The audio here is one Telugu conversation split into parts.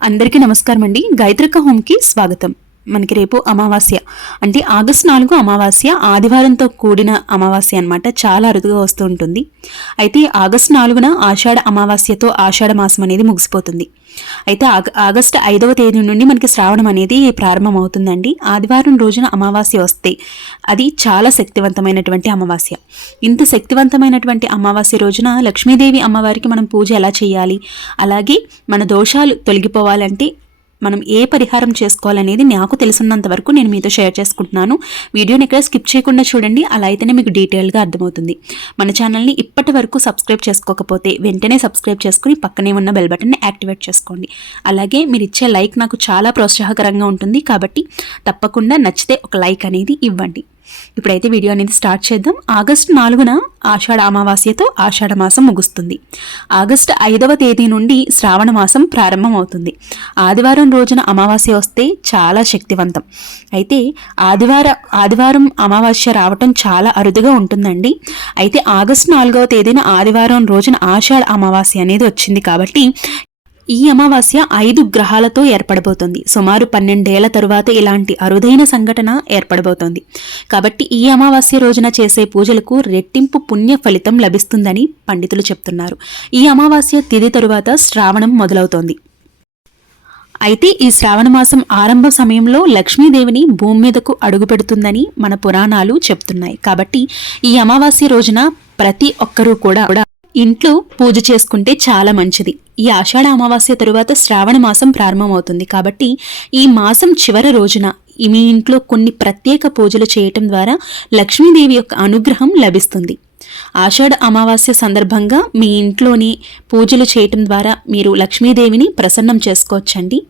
అందరికీ నమస్కారం అండి. గాయత్రిక హోమ్కి స్వాగతం. మనకి రేపు అమావాస్య, అంటే ఆగస్టు 4 అమావాస్య, ఆదివారంతో కూడిన అమావాస్య అనమాట. చాలా అరుదుగా వస్తూ ఉంటుంది. అయితే ఆగస్టు 4న ఆషాఢ అమావాస్యతో ఆషాఢ మాసం అనేది ముగిసిపోతుంది. అయితే ఆగస్టు 5వ తేదీ నుండి మనకి శ్రావణం అనేది ప్రారంభమవుతుందండి. ఆదివారం రోజున అమావాస్య వస్తే అది చాలా శక్తివంతమైనటువంటి అమావాస్య. ఇంత శక్తివంతమైనటువంటి అమావాస్య రోజున లక్ష్మీదేవి అమ్మవారికి మనం పూజ ఎలా చేయాలి, అలాగే మన దోషాలు తొలగిపోవాలంటే మనం ఏ పరిహారం చేసుకోవాలనేది నాకు తెలుసున్నంత వరకు నేను మీతో షేర్ చేసుకుంటున్నాను. వీడియోని ఇక్కడ స్కిప్ చేయకుండా చూడండి, అలా అయితేనే మీకు డీటెయిల్గా అర్థమవుతుంది. మన ఛానల్ని ఇప్పటి వరకు సబ్స్క్రైబ్ చేసుకోకపోతే వెంటనే సబ్స్క్రైబ్ చేసుకుని పక్కనే ఉన్న బెల్ బటన్ని యాక్టివేట్ చేసుకోండి. అలాగే మీరు ఇచ్చే లైక్ నాకు చాలా ప్రోత్సాహకరంగా ఉంటుంది, కాబట్టి తప్పకుండా నచ్చితే ఒక లైక్ అనేది ఇవ్వండి. ఇప్పుడైతే వీడియో అనేది స్టార్ట్ చేద్దాం. ఆగస్టు 4న ఆషాఢ అమావాస్యతో ఆషాఢ మాసం ముగుస్తుంది. ఆగస్టు 5వ తేదీ నుండి శ్రావణ మాసం ప్రారంభం అవుతుంది. ఆదివారం రోజున అమావాస్య వస్తే చాలా శక్తివంతం. అయితే ఆదివారం అమావాస్య రావటం చాలా అరుదుగా ఉంటుందండి. అయితే ఆగస్టు 4వ తేదీన ఆదివారం రోజున ఆషాఢ అమావాస్య అనేది వచ్చింది కాబట్టి ఈ అమావాస్య 5 గ్రహాలతో ఏర్పడబోతుంది. సుమారు 12 ఏళ్ల తరువాత ఇలాంటి అరుదైన సంఘటన ఏర్పడబోతోంది. కాబట్టి ఈ అమావాస్య రోజున చేసే పూజలకు రెట్టింపు పుణ్య ఫలితం లభిస్తుందని పండితులు చెప్తున్నారు. ఈ అమావాస్య తిథి తరువాత శ్రావణం మొదలవుతోంది. అయితే ఈ శ్రావణ మాసం ఆరంభ సమయంలో లక్ష్మీదేవిని భూమి మీదకు అడుగుపెడుతుందని మన పురాణాలు చెప్తున్నాయి. కాబట్టి ఈ అమావాస్య రోజున ప్రతి ఒక్కరూ కూడా ఇంట్లో పూజ చేసుకుంటే చాలా మంచిది. ఈ ఆషాఢ అమావాస్య తరువాత శ్రావణ మాసం ప్రారంభమవుతుంది. కాబట్టి ఈ మాసం చివరి రోజున మీ ఇంట్లో కొన్ని ప్రత్యేక పూజలు చేయటం ద్వారా లక్ష్మీదేవి యొక్క అనుగ్రహం లభిస్తుంది. ఆషాఢ అమావాస్య సందర్భంగా మీ ఇంట్లోని పూజలు చేయటం ద్వారా మీరు లక్ష్మీదేవిని ప్రసన్నం చేసుకోవచ్చండి.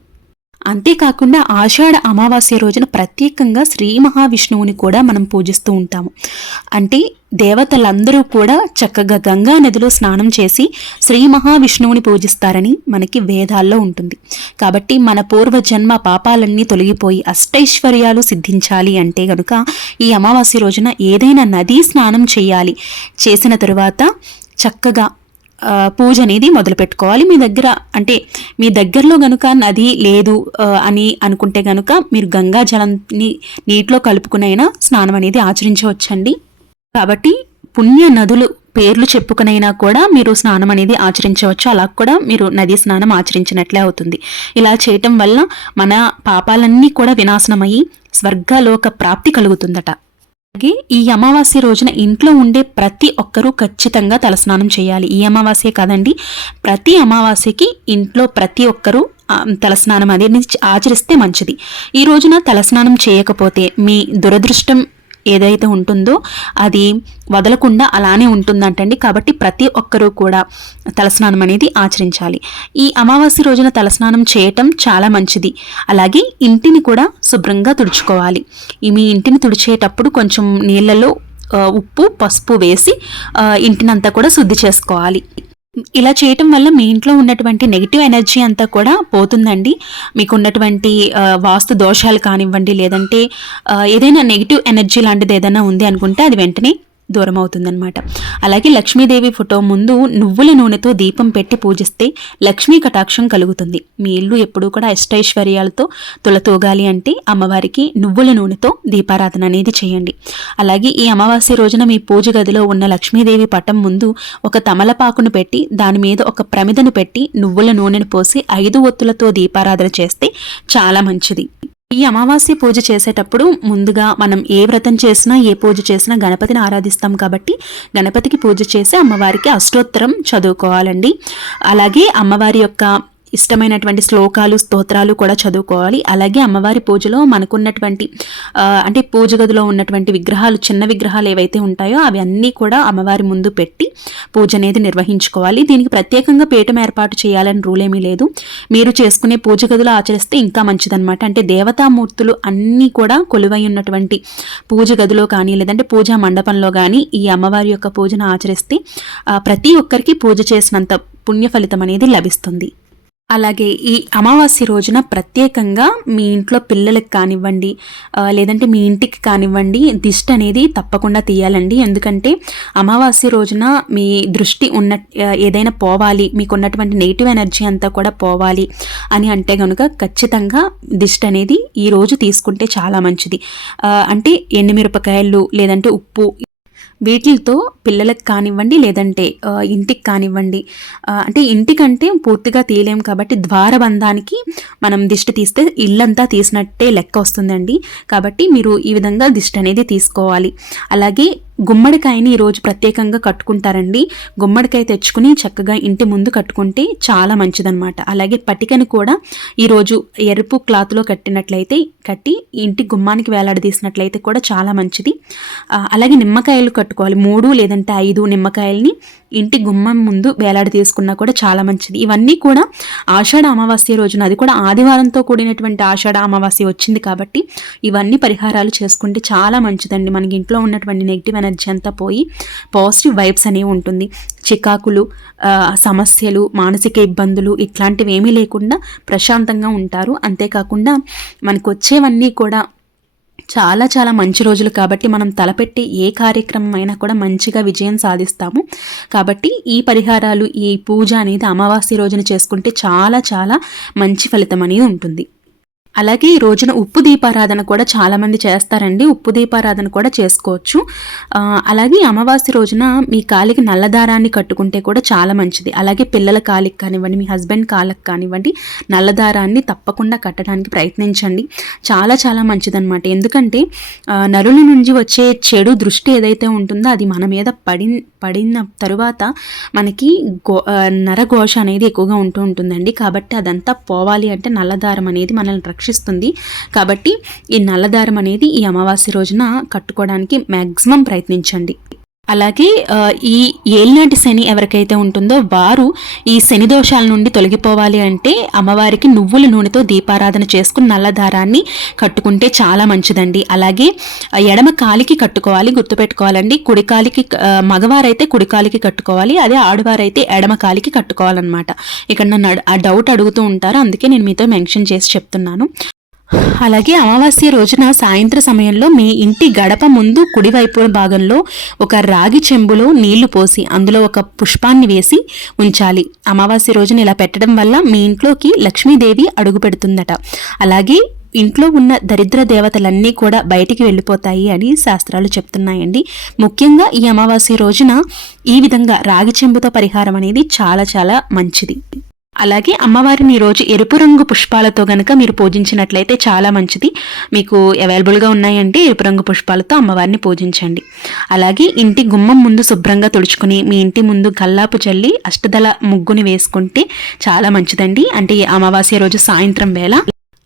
అంతేకాకుండా ఆషాఢ అమావాస్య రోజున ప్రత్యేకంగా శ్రీ మహావిష్ణువుని కూడా మనం పూజిస్తూ ఉంటాము. అంటే దేవతలందరూ కూడా చక్కగా గంగా నదిలో స్నానం చేసి శ్రీ మహావిష్ణువుని పూజిస్తారని మనకి వేదాల్లో ఉంటుంది. కాబట్టి మన పూర్వజన్మ పాపాలన్నీ తొలగిపోయి అష్టైశ్వర్యాలు సిద్ధించాలి అంటే గనుక ఈ అమావాస్య రోజున ఏదైనా నదీ స్నానం చేయాలి. చేసిన తరువాత చక్కగా పూజ అనేది మొదలు పెట్టుకోవాలి. మీ దగ్గరలో గనుక నది లేదు అని అనుకుంటే గనుక మీరు గంగా జలాన్ని నీటిలో కలుపుకునైనా స్నానం అనేది ఆచరించవచ్చండి. కాబట్టి పుణ్య నదులు పేర్లు చెప్పుకునైనా కూడా మీరు స్నానం అనేది ఆచరించవచ్చు. అలా కూడా మీరు నదీ స్నానం ఆచరించినట్లే అవుతుంది. ఇలా చేయటం వల్ల మన పాపాలన్నీ కూడా వినాశనమయ్యి స్వర్గలోక ప్రాప్తి కలుగుతుందట. అలాగే ఈ అమావాస్య రోజున ఇంట్లో ఉండే ప్రతి ఒక్కరూ ఖచ్చితంగా తలస్నానం చేయాలి. ఈ అమావాస్య కాదండి, ప్రతి అమావాస్యకి ఇంట్లో ప్రతి ఒక్కరూ తలస్నానం అనేది ఆచరిస్తే మంచిది. ఈ రోజున తలస్నానం చేయకపోతే మీ దురదృష్టం ఏదైతే ఉంటుందో అది వదలకుండా అలానే ఉంటుందంటండి. కాబట్టి ప్రతి ఒక్కరూ కూడా తలస్నానం అనేది ఆచరించాలి. ఈ అమావాస్య రోజున తలస్నానం చేయటం చాలా మంచిది. అలాగే ఇంటిని కూడా శుభ్రంగా తుడుచుకోవాలి. మీ ఇంటిని తుడిచేటప్పుడు కొంచెం నీళ్ళలో ఉప్పు పసుపు వేసి ఇంటినంతా కూడా శుద్ధి చేసుకోవాలి. ఇలా చేయటం వల్ల మీ ఇంట్లో ఉన్నటువంటి నెగిటివ్ ఎనర్జీ అంతా కూడా పోతుందండి. మీకు ఉన్నటువంటి వాస్తు దోషాలు కానివ్వండి, లేదంటే ఏదైనా నెగిటివ్ ఎనర్జీ లాంటిది ఏదైనా ఉంది అనుకుంటే అది వెంటనే దూరం అవుతుందన్నమాట. అలాగే లక్ష్మీదేవి ఫోటో ముందు నువ్వుల నూనెతో దీపం పెట్టి పూజిస్తే లక్ష్మీ కటాక్షం కలుగుతుంది. మీ ఇల్లు ఎప్పుడూ కూడా అష్టైశ్వర్యాలతో తులతూగాలి అంటే అమ్మవారికి నువ్వుల నూనెతో దీపారాధన అనేది చేయండి. అలాగే ఈ అమావాస్య రోజున మీ పూజ గదిలో ఉన్న లక్ష్మీదేవి పటం ముందు ఒక తమలపాకును పెట్టి దాని మీద ఒక ప్రమిదను పెట్టి నువ్వుల నూనెను పోసి 5 ఒత్తులతో దీపారాధన చేస్తే చాలా మంచిది. ఈ అమావాస్య పూజ చేసేటప్పుడు ముందుగా మనం ఏ వ్రతం చేసినా ఏ పూజ చేసినా గణపతిని ఆరాధిస్తాం. కాబట్టి గణపతికి పూజ చేసి అమ్మవారికి అష్టోత్తరం చదువుకోవాలండి. అలాగే అమ్మవారి యొక్క ఇష్టమైనటువంటి శ్లోకాలు స్తోత్రాలు కూడా చదువుకోవాలి. అలాగే అమ్మవారి పూజలో మనకున్నటువంటి అంటే పూజ గదిలో ఉన్నటువంటి విగ్రహాలు, చిన్న విగ్రహాలు ఏవైతే ఉంటాయో అవి అన్నీ కూడా అమ్మవారి ముందు పెట్టి పూజ అనేది నిర్వహించుకోవాలి. దీనికి ప్రత్యేకంగా పీఠం ఏర్పాటు చేయాలని రూల్ ఏమీ లేదు. మీరు చేసుకునే పూజ గదిలో ఆచరిస్తే ఇంకా మంచిదన్నమాట. అంటే దేవతామూర్తులు అన్నీ కూడా కొలువై ఉన్నటువంటి పూజ గదిలో కానీ లేదంటే పూజా మండపంలో కానీ ఈ అమ్మవారి యొక్క పూజను ఆచరిస్తే ప్రతి ఒక్కరికి పూజ చేసినంత పుణ్య ఫలితం అనేది లభిస్తుంది. అలాగే ఈ అమావాస్య రోజున ప్రత్యేకంగా మీ ఇంట్లో పిల్లలకి కానివ్వండి, లేదంటే మీ ఇంటికి కానివ్వండి, దిష్టి అనేది తప్పకుండా తీయాలండి. ఎందుకంటే అమావాస్య రోజున మీ దృష్టి ఏదైనా పోవాలి, మీకున్నటువంటి నెగిటివ్ ఎనర్జీ అంతా కూడా పోవాలి అని అంటే కనుక ఖచ్చితంగా దిష్టి అనేది ఈ రోజు తీసుకుంటే చాలా మంచిది. అంటే ఎండుమిరపకాయలు లేదంటే ఉప్పు వీటితో పిల్లలకు కానివ్వండి, లేదంటే ఇంటికి కానివ్వండి, అంటే ఇంటికంటే పూర్తిగా తీయలేం కాబట్టి ద్వారబంధానికి మనం దిష్టి తీస్తే ఇల్లంతా తీసినట్టే లెక్క వస్తుందండి. కాబట్టి మీరు ఈ విధంగా దిష్టి అనేది తీసుకోవాలి. అలాగే గుమ్మడికాయని ఈరోజు ప్రత్యేకంగా కట్టుకుంటారండి. గుమ్మడికాయ తెచ్చుకుని చక్కగా ఇంటి ముందు కట్టుకుంటే చాలా మంచిదన్నమాట. అలాగే పటికను కూడా ఈరోజు ఎరుపు క్లాత్లో కట్టి ఇంటి గుమ్మానికి వేలాడదీసినట్లయితే కూడా చాలా మంచిది. అలాగే నిమ్మకాయలు కట్టుకోవాలి. 3 లేదంటే 5 నిమ్మకాయల్ని ఇంటి గుమ్మం ముందు వేలాడి తీసుకున్నా కూడా చాలా మంచిది. ఇవన్నీ కూడా ఆషాఢ అమావాస్య రోజున, అది కూడా ఆదివారంతో కూడినటువంటి ఆషాఢ అమావాస్య వచ్చింది కాబట్టి ఇవన్నీ పరిహారాలు చేసుకుంటే చాలా మంచిదండి. మనకి ఇంట్లో ఉన్నటువంటి నెగిటివ్ ఎనర్జీ అంతా పోయి పాజిటివ్ వైబ్స్ అనేవి ఉంటుంది. చికాకులు, సమస్యలు, మానసిక ఇబ్బందులు ఇట్లాంటివి ఏమీ లేకుండా ప్రశాంతంగా ఉంటారు. అంతేకాకుండా మనకు వచ్చేవన్నీ కూడా చాలా చాలా మంచి రోజులు కాబట్టి మనం తలపెట్టి ఏ కార్యక్రమం అయినా కూడా మంచిగా విజయం సాధిస్తాము. కాబట్టి ఈ పరిహారాలు, ఈ పూజ అనేది అమావాస్య రోజున చేసుకుంటే చాలా చాలా మంచి ఫలితం అనేది ఉంటుంది. అలాగే ఈ రోజున ఉప్పు దీపారాధన కూడా చాలామంది చేస్తారండి. ఉప్పు దీపారాధన కూడా చేసుకోవచ్చు. అలాగే అమావాస్య రోజున మీ కాలికి నల్లదారాన్ని కట్టుకుంటే కూడా చాలా మంచిది. అలాగే పిల్లల కాలికి కానివ్వండి, మీ హస్బెండ్ కాళ్ళకి కానివ్వండి, నల్లదారాన్ని తప్పకుండా కట్టడానికి ప్రయత్నించండి. చాలా చాలా మంచిదన్నమాట. ఎందుకంటే నరుల నుంచి వచ్చే చెడు దృష్టి ఏదైతే ఉంటుందో అది మన మీద పడిన తరువాత మనకి నరఘోష అనేది ఎక్కువగా ఉంటుందండి. కాబట్టి అదంతా పోవాలి అంటే నల్లదారం అనేది మనల్ని రక్షిస్తుంది. కాబట్టి ఈ నల్లదారం అనేది ఈ అమావాస్య రోజున కట్టుకోవడానికి మ్యాక్సిమం ప్రయత్నించండి. అలాగే ఈ ఏలినాటి శని ఎవరికైతే ఉంటుందో వారు ఈ శని దోషాల నుండి తొలగిపోవాలి అంటే అమ్మవారికి నువ్వుల నూనెతో దీపారాధన చేసుకుని నల్ల దారాన్ని కట్టుకుంటే చాలా మంచిదండి. అలాగే ఎడమ కాలికి కట్టుకోవాలి, గుర్తుపెట్టుకోవాలండి. కుడికాలికి మగవారైతే కుడికాలికి కట్టుకోవాలి, అదే ఆడవారైతే ఎడమ కాలికి కట్టుకోవాలన్నమాట. ఇక్కడ నన్ను ఆ డౌట్ అడుగుతూ ఉంటారు, అందుకే నేను మీతో మెన్షన్ చేసి చెప్తున్నాను. అలాగే అమావాస్య రోజున సాయంత్రం సమయంలో మీ ఇంటి గడప ముందు కుడివైపు భాగంలో ఒక రాగి చెంబులో నీళ్లు పోసి అందులో ఒక పుష్పాన్ని వేసి ఉంచాలి. అమావాస్య రోజున ఇలా పెట్టడం వల్ల మీ ఇంట్లోకి లక్ష్మీదేవి అడుగు పెడుతుందట. అలాగే ఇంట్లో ఉన్న దరిద్ర దేవతలన్నీ కూడా బయటికి వెళ్ళిపోతాయి అని శాస్త్రాలు చెప్తున్నాయండి. ముఖ్యంగా ఈ అమావాస్య రోజున ఈ విధంగా రాగి చెంబుతో పరిహారం అనేది చాలా చాలా మంచిది. అలాగే అమ్మవారిని ఈరోజు ఎరుపు రంగు పుష్పాలతో గనక మీరు పూజించినట్లయితే చాలా మంచిది. మీకు అవైలబుల్గా ఉన్నాయంటే ఎరుపు రంగు పుష్పాలతో అమ్మవారిని పూజించండి. అలాగే ఇంటి గుమ్మం ముందు శుభ్రంగా తుడుచుకుని మీ ఇంటి ముందు గల్లాపు చల్లి అష్టదళ ముగ్గుని వేసుకుంటే చాలా మంచిదండి. అంటే అమావాస్య రోజు సాయంత్రం వేళ.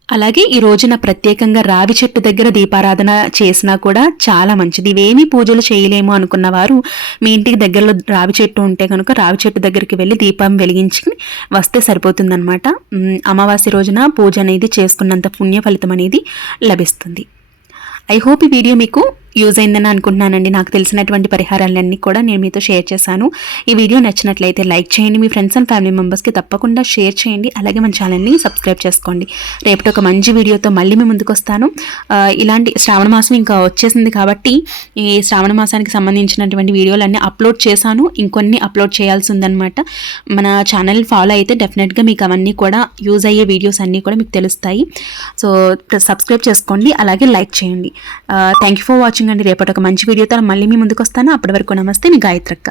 అలాగే ఈ రోజున ప్రత్యేకంగా రావి చెట్టు దగ్గర దీపారాధన చేసినా కూడా చాలా మంచిది. ఇవేమీ పూజలు చేయలేము అనుకున్న వారు మీ ఇంటికి దగ్గరలో రావి చెట్టు ఉంటే కనుక రావి చెట్టు దగ్గరికి వెళ్ళి దీపం వెలిగించుకుని వస్తే సరిపోతుందన్నమాట. అమావాస్య రోజున పూజ అనేది చేసుకున్నంత పుణ్య ఫలితం అనేది లభిస్తుంది. ఐ హోప్ ఈ వీడియో మీకు యూజ్ అయిందని అనుకుంటున్నానండి. నాకు తెలిసినటువంటి పరిహారాలన్నీ కూడా నేను మీతో షేర్ చేశాను. ఈ వీడియో నచ్చినట్లయితే లైక్ చేయండి, మీ ఫ్రెండ్స్ అండ్ ఫ్యామిలీ మెంబర్స్కి తప్పకుండా షేర్ చేయండి. అలాగే మన ఛానల్ని సబ్స్క్రైబ్ చేసుకోండి. రేపటి ఒక మంచి వీడియోతో మళ్ళీ మీ ముందుకు వస్తాను. ఇలాంటి శ్రావణ మాసం ఇంకా వచ్చేసింది కాబట్టి ఈ శ్రావణ మాసానికి సంబంధించినటువంటి వీడియోలన్నీ అప్లోడ్ చేశాను. ఇంకొన్ని అప్లోడ్ చేయాల్సి ఉందన్నమాట. మన ఛానల్ ఫాలో అయితే డెఫినెట్గా మీకు అవన్నీ కూడా యూజ్ అయ్యే వీడియోస్ అన్నీ కూడా మీకు తెలుస్తాయి. సో సబ్స్క్రైబ్ చేసుకోండి, అలాగే లైక్ చేయండి. థ్యాంక్ యూ ఫర్ వాచింగ్ అండి. రేపటి ఒక మంచి వీడియోతో మళ్ళీ మీ ముందుకు వస్తాను. అప్పటి వరకు నమస్తే, మీ గాయత్రక్క.